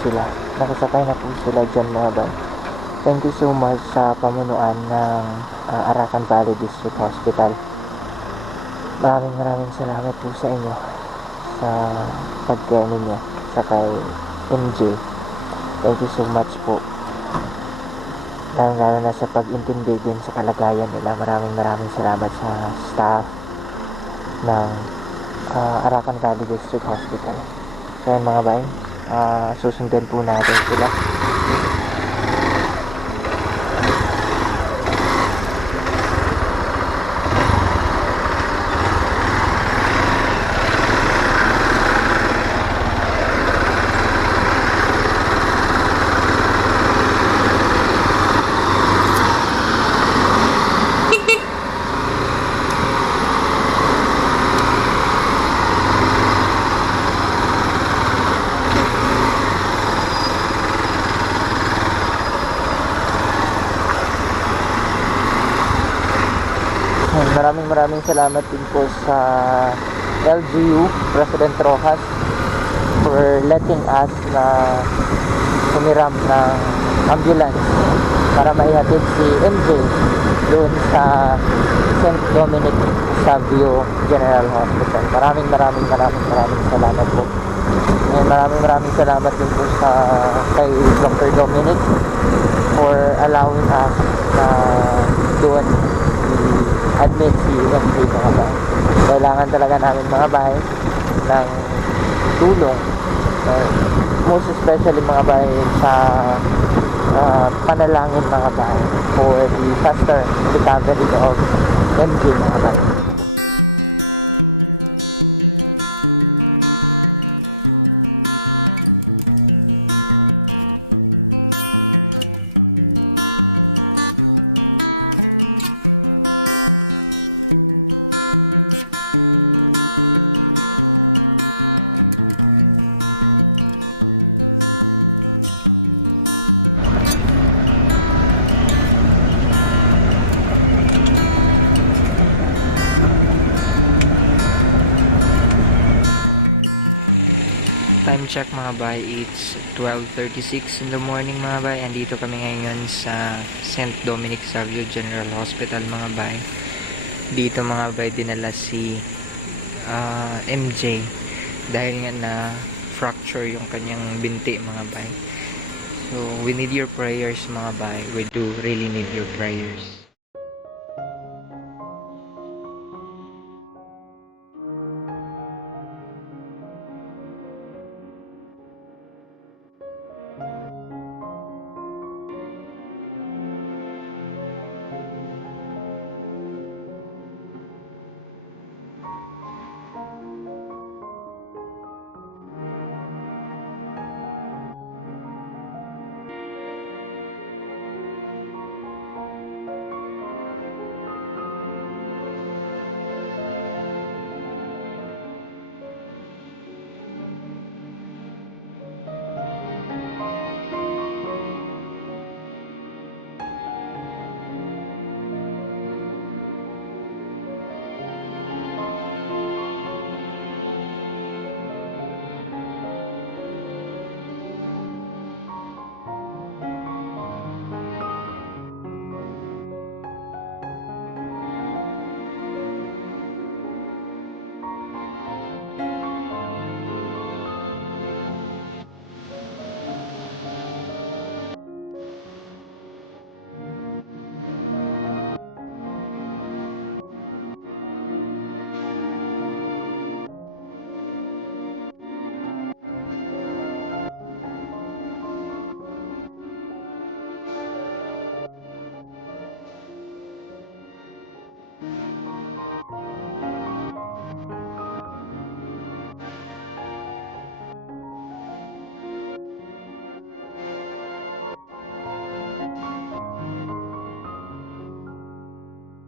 sila. Nakasakay na po sila dyan mga bay. Thank you so much sa pamunuan ng Arakan Valley District Hospital. Maraming salamat po sa inyo sa pagkaano niya sa kay MJ. Thank you so much po. Lalo na sa pag-intindi din sa kalagayan nila. Maraming salamat sa staff ng Arakan Valley District Hospital. So yan mga bay, susundan po natin sila. Maraming salamat din po sa LGU, President Rojas, for letting us na humiram ng ambulance para maihatid si MJ doon sa St. Dominic Savio General Hospital. Maraming salamat po. And maraming salamat din po sa kay Dr. Dominic for allowing us na doon admit si MJ mga bay. Kailangan talaga namin mga bay ng tulong, most especially mga bay sa panalangin mga bay for the faster recovery of MJ mga bay. Time check mga bay, it's 12:36 in the morning mga bay. Andito kami ngayon sa St. Dominic Savio General Hospital mga bay. Dito mga bay dinala si MJ dahil nga na fracture yung kanyang binti mga bay. So we need your prayers mga bay. We do really need your prayers.